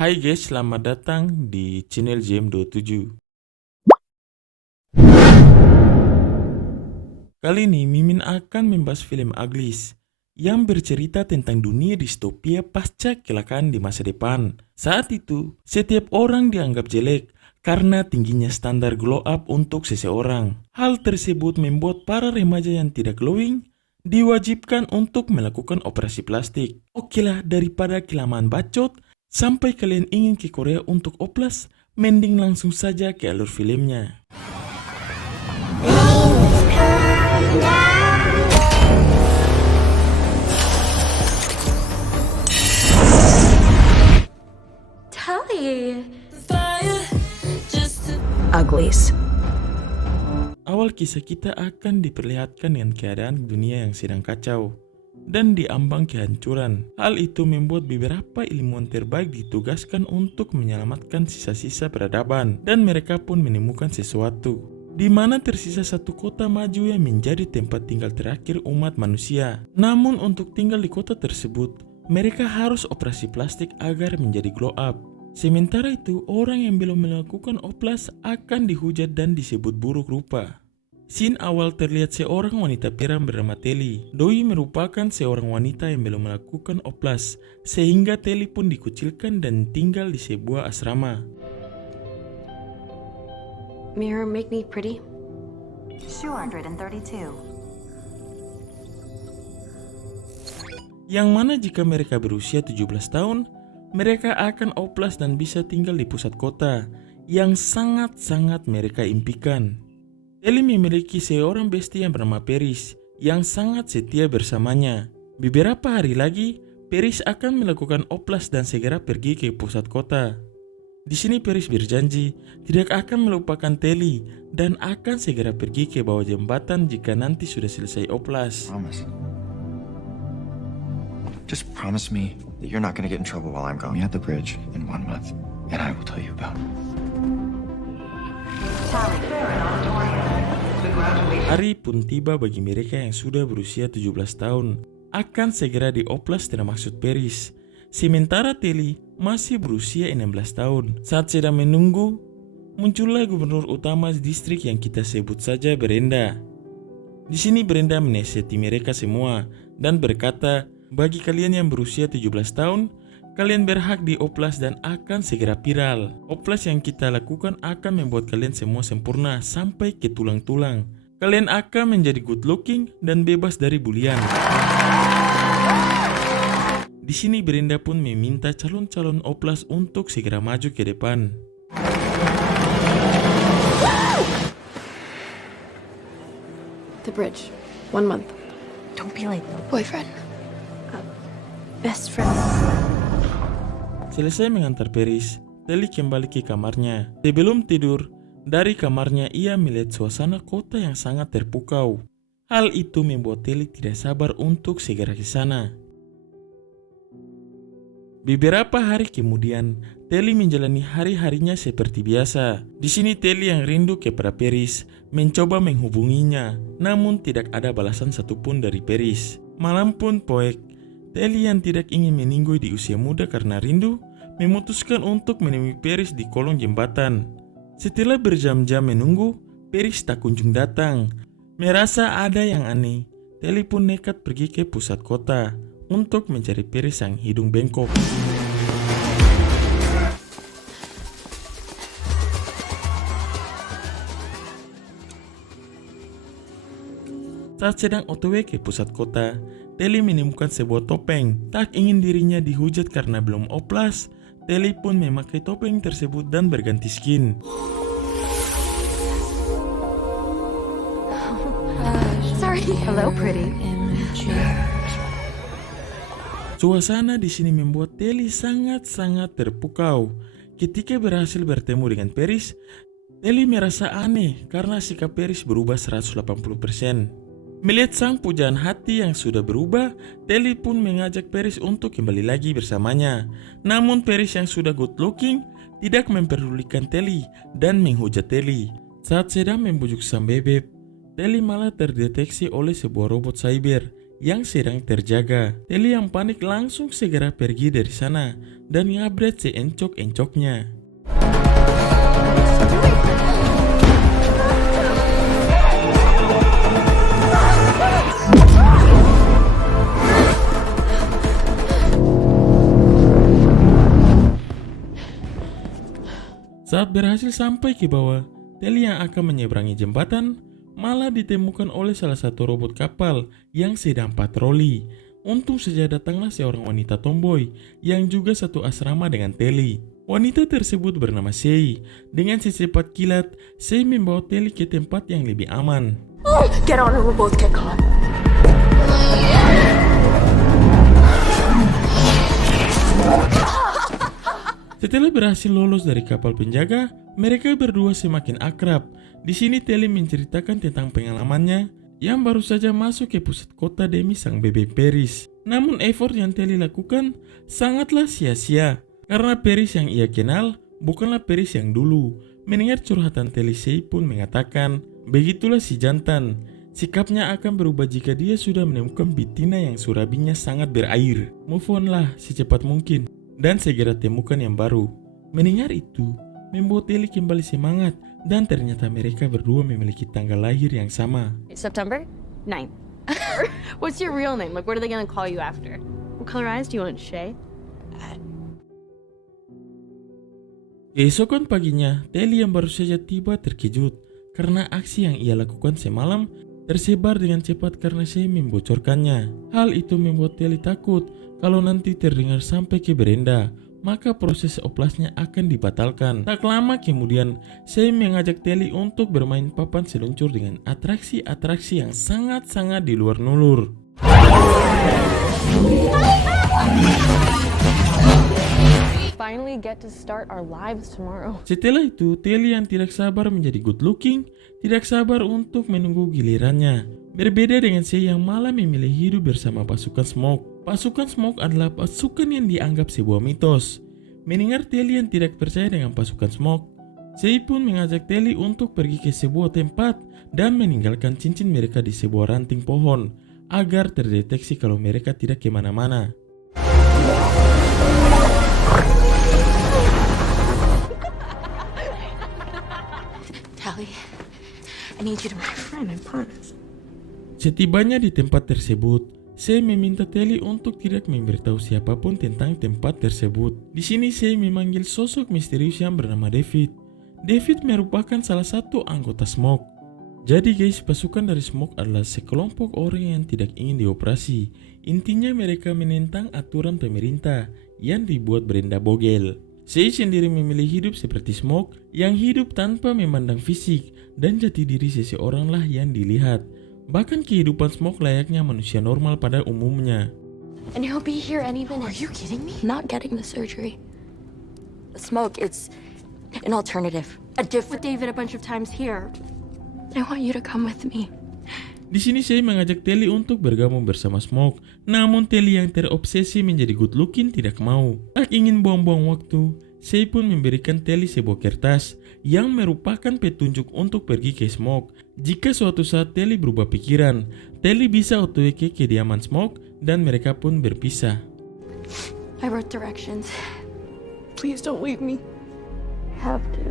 Hai guys, selamat datang di channel JM27. Kali ini Mimin akan membahas film Uglies yang bercerita tentang dunia distopia pasca kecelakaan di masa depan. Saat itu, setiap orang dianggap jelek karena tingginya standar glow up untuk seseorang. Hal tersebut membuat para remaja yang tidak glowing diwajibkan untuk melakukan operasi plastik. Okelah, daripada kelamaan bacot, sampai kalian ingin ke Korea untuk oplas, mending langsung saja ke alur filmnya. Tally. Uglies. Awal kisah kita akan diperlihatkan dengan keadaan dunia yang sedang kacau dan diambang kehancuran. Hal itu membuat beberapa ilmuwan terbaik ditugaskan untuk menyelamatkan sisa-sisa peradaban, dan mereka pun menemukan sesuatu di mana tersisa satu kota maju yang menjadi tempat tinggal terakhir umat manusia. Namun untuk tinggal di kota tersebut, mereka harus operasi plastik agar menjadi glow up. Sementara itu, orang yang belum melakukan oplas akan dihujat dan disebut buruk rupa. Scene awal terlihat seorang wanita pirang bernama Telly. Doi merupakan seorang wanita yang belum melakukan oplas, sehingga Telly pun dikucilkan dan tinggal di sebuah asrama. Mirror, make me pretty. 232. Yang mana jika mereka berusia 17 tahun, mereka akan oplas dan bisa tinggal di pusat kota yang sangat-sangat mereka impikan. Telly memiliki seorang bestie yang bernama Paris yang sangat setia bersamanya. Beberapa hari lagi, Paris akan melakukan oplas dan segera pergi ke pusat kota. Di sini Paris berjanji tidak akan melupakan Telly dan akan segera pergi ke bawah jembatan jika nanti sudah selesai oplas. Promise. Just promise me that you're not going to get in trouble while I'm gone. Meet me at the bridge in 1 month, and I will tell you about it. Hari pun tiba bagi mereka yang sudah berusia 17 tahun. Akan segera dioplas termasuk Paris. Sementara Telly masih berusia 16 tahun. Saat sedang menunggu, muncullah gubernur utama distrik yang kita sebut saja Brenda. Di sini Brenda menasihati mereka semua dan berkata, bagi kalian yang berusia 17 tahun, kalian berhak dioplas dan akan segera viral. Oplas yang kita lakukan akan membuat kalian semua sempurna sampai ke tulang-tulang. Kalian akan menjadi good looking dan bebas dari bulian. Di sini Brenda pun meminta calon-calon oplas untuk segera maju ke depan. The bridge. 1 month. Don't be like Boyfriend. Best friend. Selesai mengantar Paris, Telly kembali ke kamarnya. Sebelum tidur, dari kamarnya ia melihat suasana kota yang sangat terpukau. Hal itu membuat Telly tidak sabar untuk segera ke sana. Beberapa hari kemudian, Telly menjalani hari-harinya seperti biasa. Di sini Telly yang rindu kepada Paris mencoba menghubunginya, namun tidak ada balasan satupun dari Paris. Malam pun poek, Telly yang tidak ingin meninggoy di usia muda karena rindu, memutuskan untuk menemui Paris di kolong jembatan. Setelah berjam-jam menunggu, Paris tak kunjung datang. Merasa ada yang aneh, Telly pun nekat pergi ke pusat kota untuk mencari Paris yang hidung bengkok. Saat sedang OTW ke pusat kota, Telly menemukan sebuah topeng. Tak ingin dirinya dihujat karena belum oplas, Telly pun memakai topeng tersebut dan berganti skin. Sorry. hello, pretty. Suasana di sini membuat Telly sangat-sangat terpukau. Ketika berhasil bertemu dengan Paris, Telly merasa aneh karena sikap Paris berubah 180%. Melihat sang pujaan hati yang sudah berubah, Telly pun mengajak Paris untuk kembali lagi bersamanya. Namun Paris yang sudah good looking tidak memperdulikan Telly dan menghujat Telly. Saat sedang membujuk sang bebek, Telly malah terdeteksi oleh sebuah robot cyber yang sedang terjaga. Telly yang panik langsung segera pergi dari sana dan ngabret seencok-encoknya. Saat berhasil sampai ke bawah, Telly yang akan menyeberangi jembatan malah ditemukan oleh salah satu robot kapal yang sedang patroli. Untung saja datanglah seorang wanita tomboy yang juga satu asrama dengan Telly. Wanita tersebut bernama Sei. Dengan secepat kilat, Sei membawa Telly ke tempat yang lebih aman. Get on or we'll both get caught. Setelah berhasil lolos dari kapal penjaga, mereka berdua semakin akrab. Di sini Telly menceritakan tentang pengalamannya yang baru saja masuk ke pusat kota demi sang bebek Paris. Namun effort yang Telly lakukan sangatlah sia-sia karena Paris yang ia kenal bukanlah Paris yang dulu. Mendengar curhatan Telly, Sei pun mengatakan, begitulah si jantan. Sikapnya akan berubah jika dia sudah menemukan betina yang surabinya sangat berair. Move on lah secepat mungkin dan segera temukan yang baru. Mendengar itu, membuat Telly kembali semangat dan ternyata mereka berdua memiliki tanggal lahir yang sama. September 9th. What's your real name? Like, what are they gonna call you after? What color eyes do you want, Shay? Keesokan paginya, Telly yang baru saja tiba terkejut karena aksi yang ia lakukan semalam tersebar dengan cepat karena Shay membocorkannya. Hal itu membuat Telly takut kalau nanti terdengar sampai ke berenda, maka proses oplasnya akan dibatalkan. Tak lama kemudian, Shay mengajak Telly untuk bermain papan seluncur dengan atraksi-atraksi yang sangat-sangat di luar nulur. Finally get to start our lives tomorrow. Setelah itu, Telly yang tidak sabar menjadi good looking, tidak sabar untuk menunggu gilirannya. Berbeda dengan Shay yang malah memilih hidup bersama pasukan Smoke. Pasukan Smoke adalah pasukan yang dianggap sebuah mitos. Mendengar Telly yang tidak percaya dengan pasukan Smoke, Shay pun mengajak Telly untuk pergi ke sebuah tempat dan meninggalkan cincin mereka di sebuah ranting pohon agar terdeteksi kalau mereka tidak kemana-mana. Tally, I need you to be my friend, I promise. Setibanya di tempat tersebut, Shay meminta Telly untuk tidak memberitahu siapapun tentang tempat tersebut. Di sini Shay memanggil sosok misterius yang bernama David. David merupakan salah satu anggota Smoke. Jadi guys, pasukan dari Smoke adalah sekelompok orang yang tidak ingin dioperasi. Intinya mereka menentang aturan pemerintah yang dibuat Brenda Bogel. Shay sendiri memilih hidup seperti Smoke yang hidup tanpa memandang fisik dan jati diri seseorang lah yang dilihat. Bahkan kehidupan Smoke layaknya manusia normal pada umumnya. And he'll be here any minute. Are you kidding me? Not getting the surgery. Smoke, it's an alternative. A With different... David a bunch of times here. I want you to come with me. Di sini Shay mengajak Telly untuk bergabung bersama Smoke. Namun Telly yang terobsesi menjadi good looking tidak mau. Tak ingin buang-buang waktu, Shay pun memberikan Telly sebuah kertas yang merupakan petunjuk untuk pergi ke Smoke. Jika suatu saat Telly berubah pikiran, Telly bisa OTW ke kediaman Smoke dan mereka pun berpisah. I wrote directions. Please don't leave me. Have to.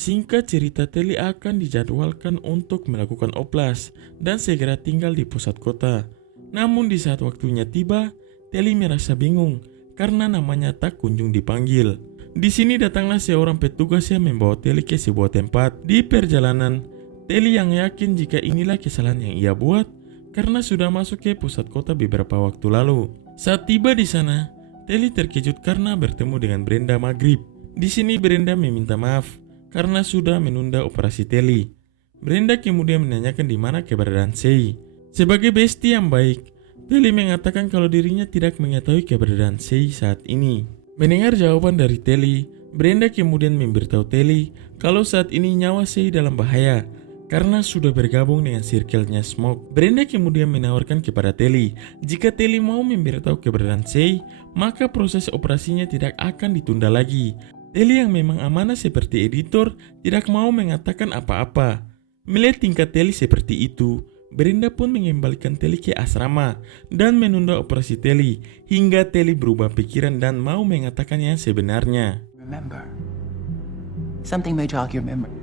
Singkat cerita, Telly akan dijadwalkan untuk melakukan oplas dan segera tinggal di pusat kota. Namun di saat waktunya tiba, Telly merasa bingung karena namanya tak kunjung dipanggil. Di sini datanglah seorang petugas yang membawa Telly ke sebuah tempat. Di perjalanan, Telly yang yakin jika inilah kesalahan yang ia buat karena sudah masuk ke pusat kota beberapa waktu lalu. Saat tiba di sana, Telly terkejut karena bertemu dengan Brenda maghrib. Di sini Brenda meminta maaf karena sudah menunda operasi Telly. Brenda kemudian menanyakan di mana keberadaan Shay. Sebagai bestie yang baik, Telly mengatakan kalau dirinya tidak mengetahui keberadaan Shay saat ini. Mendengar jawaban dari Telly, Brenda kemudian memberitahu Telly kalau saat ini nyawa Shay dalam bahaya karena sudah bergabung dengan circle-nya Smoke. Brenda kemudian menawarkan kepada Telly, jika Telly mau memberitahu keberadaan Shay, maka proses operasinya tidak akan ditunda lagi. Telly yang memang amanah seperti editor tidak mau mengatakan apa-apa. Melihat tingkah Telly seperti itu, Brenda pun mengembalikan Telly ke asrama dan menunda operasi Telly hingga Telly berubah pikiran dan mau mengatakan yang sebenarnya. Remember, something may jog your memory.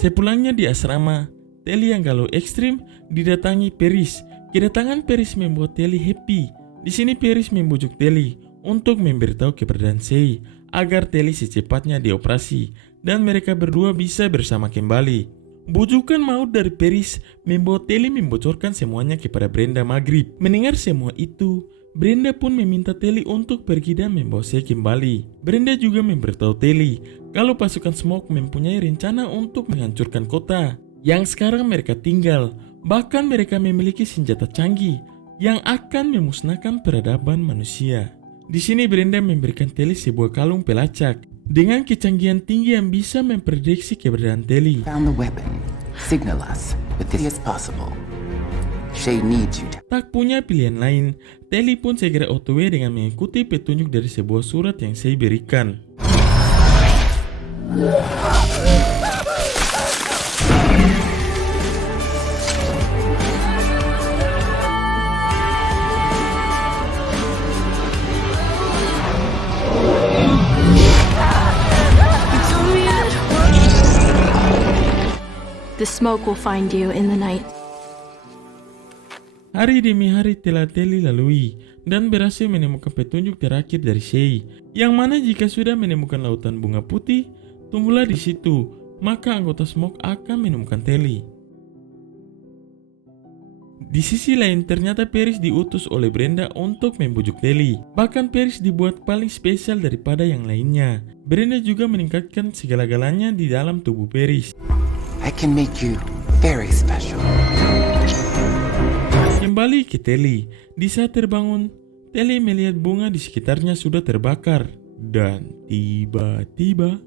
Sepulangnya di asrama, Telly yang galau ekstrim didatangi Paris. Kedatangan Paris membuat Telly happy. Di sini Paris membujuk Telly untuk memberitahu keberadaan Sei agar Telly secepatnya dioperasi dan mereka berdua bisa bersama kembali. Bujukan maut dari Paris membuat Telly membocorkan semuanya kepada Brenda maghrib. Mendengar semua itu, Brenda pun meminta Telly untuk pergi dan membawa Sei kembali. Brenda juga memberitahu Telly kalau pasukan Smoke mempunyai rencana untuk menghancurkan kota yang sekarang mereka tinggal. Bahkan mereka memiliki senjata canggih yang akan memusnahkan peradaban manusia. Di sini Brenda memberikan Telly sebuah kalung pelacak dengan kecanggihan tinggi yang bisa memprediksi keberadaan Telly. Found the weapon. Signal us with this as possible. Shay needs you. Tak punya pilihan lain, Telly pun segera OTW dengan mengikuti petunjuk dari sebuah surat yang Shay berikan. The smoke will find you in the night. Hari demi hari telah Telly lalui dan berhasil menemukan petunjuk terakhir dari Shay, yang mana jika sudah menemukan lautan bunga putih, tunggulah di situ, maka anggota Smoke akan menemukan Telly. Di sisi lain, ternyata Paris diutus oleh Brenda untuk membujuk Telly. Bahkan Paris dibuat paling spesial daripada yang lainnya. Brenda juga meningkatkan segala-galanya di dalam tubuh Paris. I can make you very special. Kembali ke Telly. Di saat terbangun, Telly melihat bunga di sekitarnya sudah terbakar. Dan tiba-tiba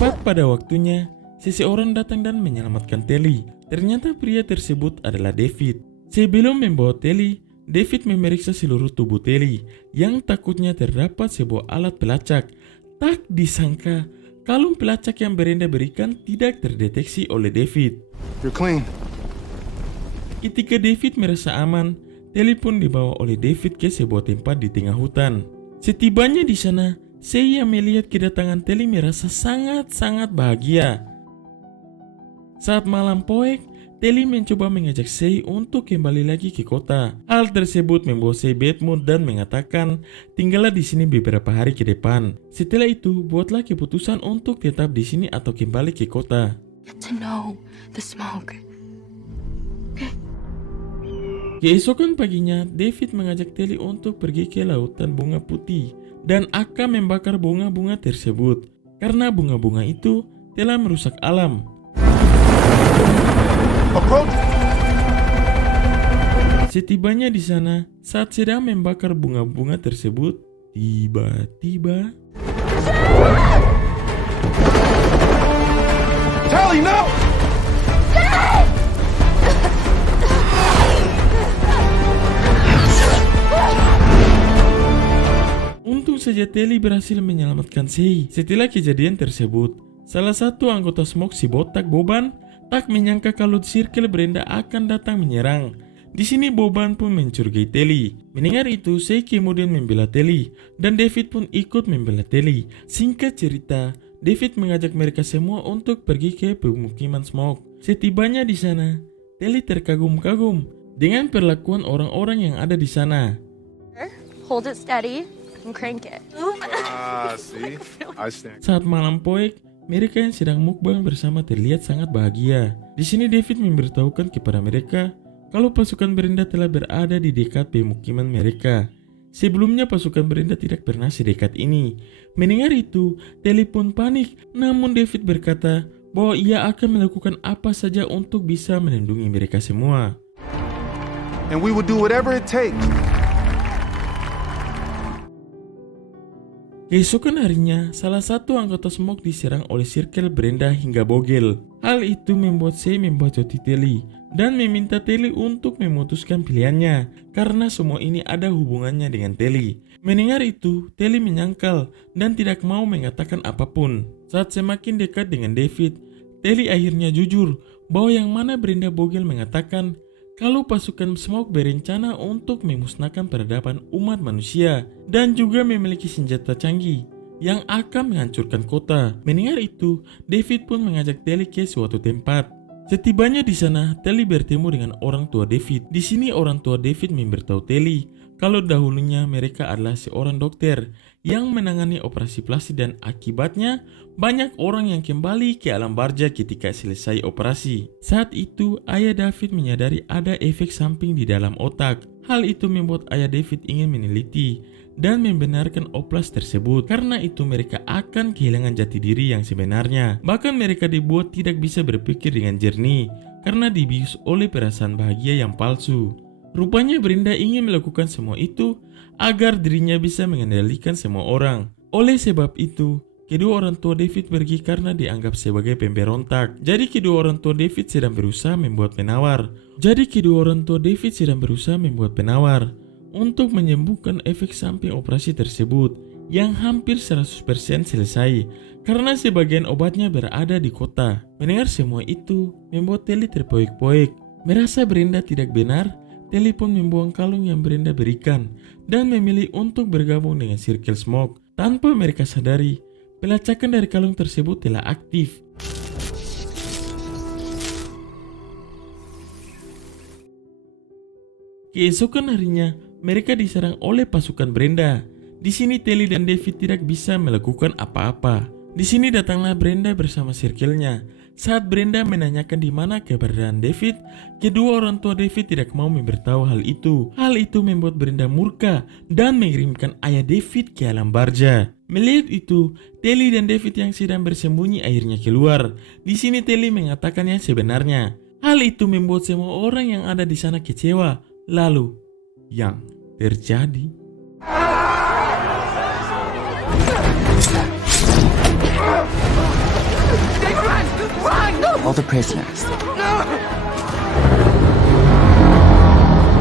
tepat pada waktunya, seseorang datang dan menyelamatkan Telly. Ternyata pria tersebut adalah David. Sebelum membawa Telly, David memeriksa seluruh tubuh Telly yang takutnya terdapat sebuah alat pelacak. Tak disangka, kalung pelacak yang Brenda berikan tidak terdeteksi oleh David. You're clean. Ketika David merasa aman, Telly pun dibawa oleh David ke sebuah tempat di tengah hutan. Setibanya di sana, Sei yang melihat kedatangan Telly merasa sangat-sangat bahagia. Saat malam poek, Telly mencoba mengajak Sei untuk kembali lagi ke kota. Hal tersebut membawa Sei bad mood dan mengatakan, tinggallah di sini beberapa hari ke depan. Setelah itu, buatlah keputusan untuk tetap di sini atau kembali ke kota. Get to know the smoke. Keesokan paginya, David mengajak Telly untuk pergi ke lautan bunga putih dan akan membakar bunga-bunga tersebut karena bunga-bunga itu telah merusak alam. Setibanya di sana, saat sedang membakar bunga-bunga tersebut, tiba-tiba Tally, no! untung saja Telly berhasil menyelamatkan Sei. Setelah kejadian tersebut, salah satu anggota Smoke, si botak Boban, tak menyangka kalau Circle Brenda akan datang menyerang. Di sini Boban pun mencurigai Telly. Mendengar itu, Sei kemudian membela Telly dan David pun ikut membela Telly. Singkat cerita, David mengajak mereka semua untuk pergi ke pemukiman Smoke. Setibanya di sana, Telly terkagum-kagum dengan perlakuan orang-orang yang ada di sana. Hold it steady and crank it. See? I stand. Saat malam poek, mereka yang sedang mukbang bersama terlihat sangat bahagia. Di sini David memberitahukan kepada mereka kalau pasukan Brenda telah berada di dekat pemukiman mereka. Sebelumnya pasukan Brenda tidak pernah sedekat ini. Mendengar itu, Telly pun panik. Namun David berkata bahwa ia akan melakukan apa saja untuk bisa melindungi mereka semua. And we will do whatever it takes. Keesokan harinya, salah satu anggota Smoke diserang oleh Circle, Brenda hingga bogel. Hal itu membuat Shay membacoti Telly dan meminta Telly untuk memutuskan pilihannya karena semua ini ada hubungannya dengan Telly. Mendengar itu, Telly menyangkal dan tidak mau mengatakan apapun. Saat semakin dekat dengan David, Telly akhirnya jujur bahwa yang mana Brenda bogel mengatakan kalau pasukan Smoke berencana untuk memusnahkan peradaban umat manusia dan juga memiliki senjata canggih yang akan menghancurkan kota. Mendengar itu, David pun mengajak Telly ke suatu tempat. Setibanya di sana, Telly bertemu dengan orang tua David. Di sini orang tua David memberitahu Telly kalau dahulunya mereka adalah seorang dokter yang menangani operasi plastik dan akibatnya banyak orang yang kembali ke alam barzah ketika selesai operasi. Saat itu, ayah David menyadari ada efek samping di dalam otak. Hal itu membuat ayah David ingin meneliti dan membenarkan oplas tersebut. Karena itu mereka akan kehilangan jati diri yang sebenarnya. Bahkan mereka dibuat tidak bisa berpikir dengan jernih karena dibius oleh perasaan bahagia yang palsu. Rupanya Brenda ingin melakukan semua itu agar dirinya bisa mengendalikan semua orang. Oleh sebab itu, kedua orang tua David pergi karena dianggap sebagai pemberontak. Jadi kedua orang tua David sedang berusaha membuat penawar untuk menyembuhkan efek samping operasi tersebut yang hampir 100% selesai karena sebagian obatnya berada di kota. Mendengar semua itu membuat Telly terpoek-poek. Merasa Brenda tidak benar, Telly pun membuang kalung yang Brenda berikan dan memilih untuk bergabung dengan Circle Smoke. Tanpa mereka sadari, pelacakan dari kalung tersebut telah aktif. Keesokan harinya, mereka diserang oleh pasukan Brenda. Di sini Telly dan David tidak bisa melakukan apa-apa. Di sini datanglah Brenda bersama circle-nya. Saat Brenda menanyakan di mana keberadaan David, kedua orang tua David tidak mau memberitahu hal itu. Hal itu membuat Brenda murka dan mengirimkan ayah David ke alam barzah. Melihat itu, Telly dan David yang sedang bersembunyi akhirnya keluar. Di sini Telly mengatakan yang sebenarnya. Hal itu membuat semua orang yang ada di sana kecewa. Lalu, yang terjadi? All the prisoners.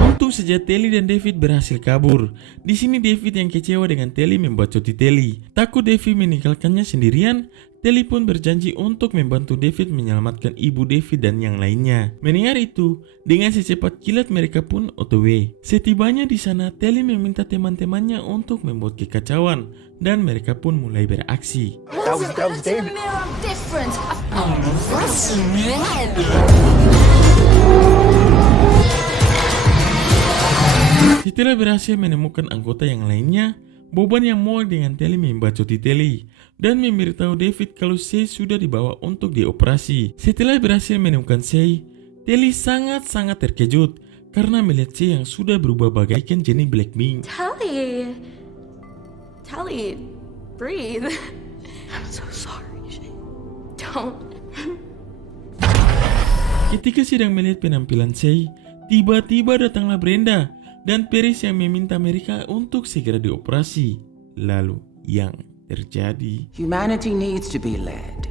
Untung saja Telly dan David berhasil kabur. Di sini David yang kecewa dengan Telly membacoti Telly. Takut David meninggalkannya sendirian, Telly pun berjanji untuk membantu David menyelamatkan ibu David dan yang lainnya. Mendengar itu, dengan secepat kilat mereka pun OTW. Setibanya di sana, Telly meminta teman-temannya untuk membuat kekacauan dan mereka pun mulai beraksi. That was David. Setelah berhasil menemukan anggota yang lainnya, Boban yang muak dengan Telly membacoti Telly dan memberitahu David kalau Shay sudah dibawa untuk dioperasi. Setelah berhasil menemukan Shay, Telly sangat-sangat terkejut karena melihat Shay yang sudah berubah bagaikan Jenny Blackpink. Telly, breathe. I'm so sorry, Shay. Don't. Ketika sedang melihat penampilan Shay, tiba-tiba datanglah Brenda dan Paris yang meminta mereka untuk segera dioperasi. Lalu yang terjadi? Humanity needs to be led.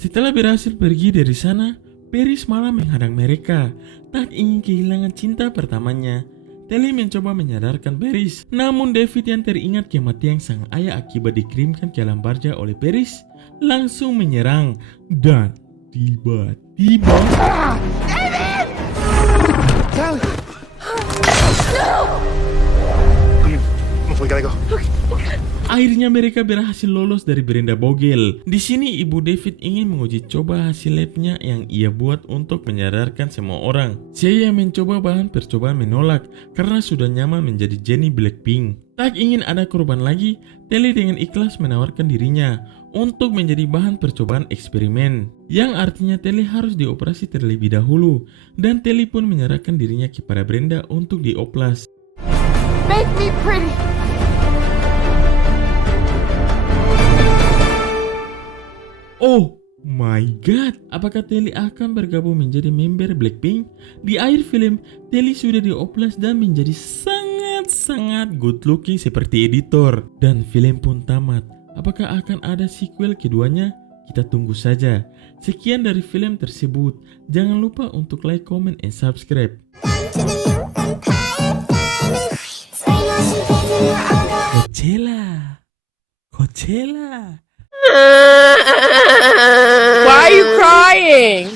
Setelah berhasil pergi dari sana, Paris malah menghadang mereka. Tak ingin kehilangan cinta pertamanya, Telly mencoba menyadarkan Paris. Namun David yang teringat kematian sang ayah akibat dikirimkan ke alam barzah oleh Paris langsung menyerang. Dan tiba-tiba Sally! We gotta go. akhirnya mereka berhasil lolos dari Brenda bogel. Di sini ibu David ingin menguji coba hasil labnya yang ia buat untuk menyadarkan semua orang. Shay yang mencoba bahan percobaan menolak karena sudah nyaman menjadi Jenny Blackpink. Tak ingin ada korban lagi, Telly dengan ikhlas menawarkan dirinya untuk menjadi bahan percobaan eksperimen, yang artinya Telly harus dioperasi terlebih dahulu, dan Telly pun menyerahkan dirinya kepada Brenda untuk dioplas. Make me pretty. Oh, My God, apakah Telly akan bergabung menjadi member Blackpink? Di akhir film, Telly sudah dioplas dan menjadi sangat good looking seperti editor. Dan film pun tamat. Apakah akan ada sequel keduanya? Kita tunggu saja. Sekian dari film tersebut. Jangan lupa untuk like, comment, and subscribe. Coachella. Why are you crying?